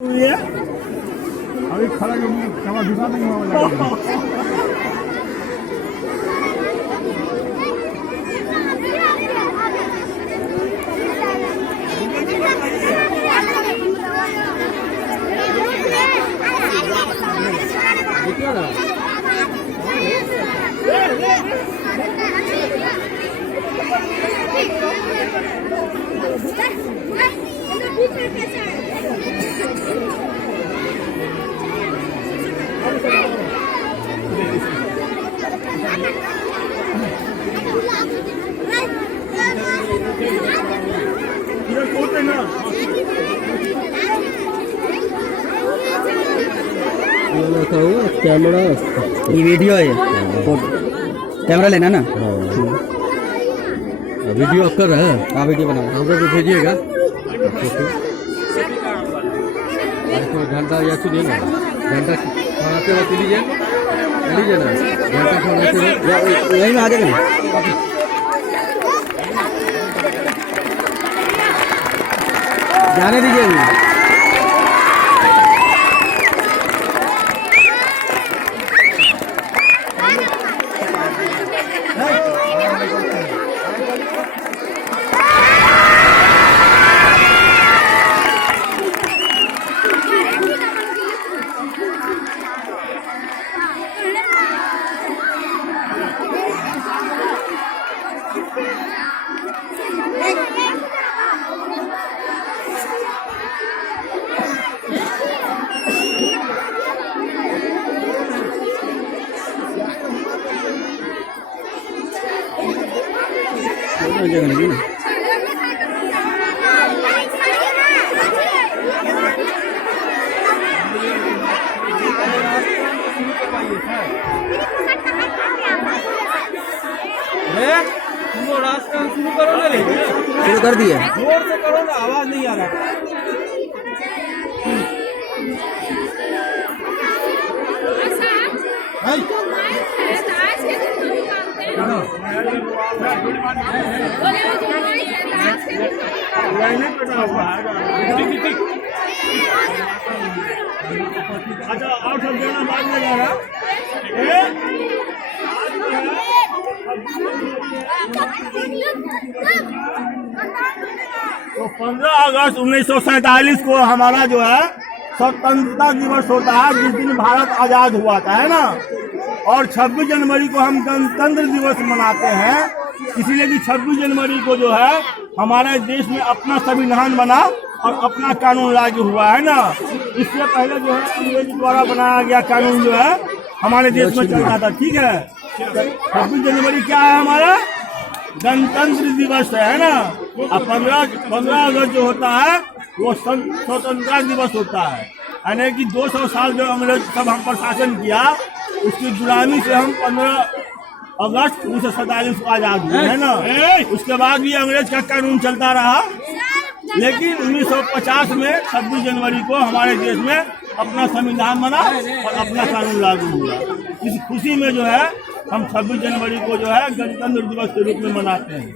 अभी खड़ा कमा घुसा देंगे कैमरा ये वीडियो है कैमरा लेना ना वीडियो आप कर रहे हैं। हाँ वीडियो बनाओ हमको भी भेजिएगा। घंटा या सुनिए ना, घंटा फहराते वक्त लीजिए ना, घंटा फहराते वक्त यही में आ जाएगा ना। जाने दीजिए अभी। जगह नहीं ना रास्ता शुरू करो ना, शुरू कर दिया। जोर से करो ना, आवाज नहीं आ रहा। अच्छा और सब देना बाद में जा रहा तो 15 अगस्त 1947 को हमारा जो है स्वतंत्रता दिवस होता है, जिस दिन भारत आजाद हुआ था, है ना। और 26 जनवरी को हम गणतंत्र दिवस मनाते हैं, इसीलिए कि 26 जनवरी को जो है हमारे देश में अपना संविधान बना और अपना कानून लागू हुआ, है ना। इससे पहले जो है अंग्रेज द्वारा बनाया गया कानून जो है हमारे देश में चलता था, ठीक है। 26 जनवरी क्या है हमारा गणतंत्र दिवस है ना। और 15 अगस्त जो होता है वो स्वतंत्रता दिवस होता है, यानी कि 200 साल जो अंग्रेज सब हम पर शासन किया, उसकी गुलामी से हम 15 अगस्त 1947 को आजाद हुए, है ना। उसके बाद भी अंग्रेज का कानून चलता रहा, लेकिन 1950 में 26 जनवरी को हमारे देश में अपना संविधान बना और अपना कानून लागू हुआ। इस खुशी में जो है हम 26 जनवरी को जो है गणतंत्र दिवस के रूप में मनाते हैं।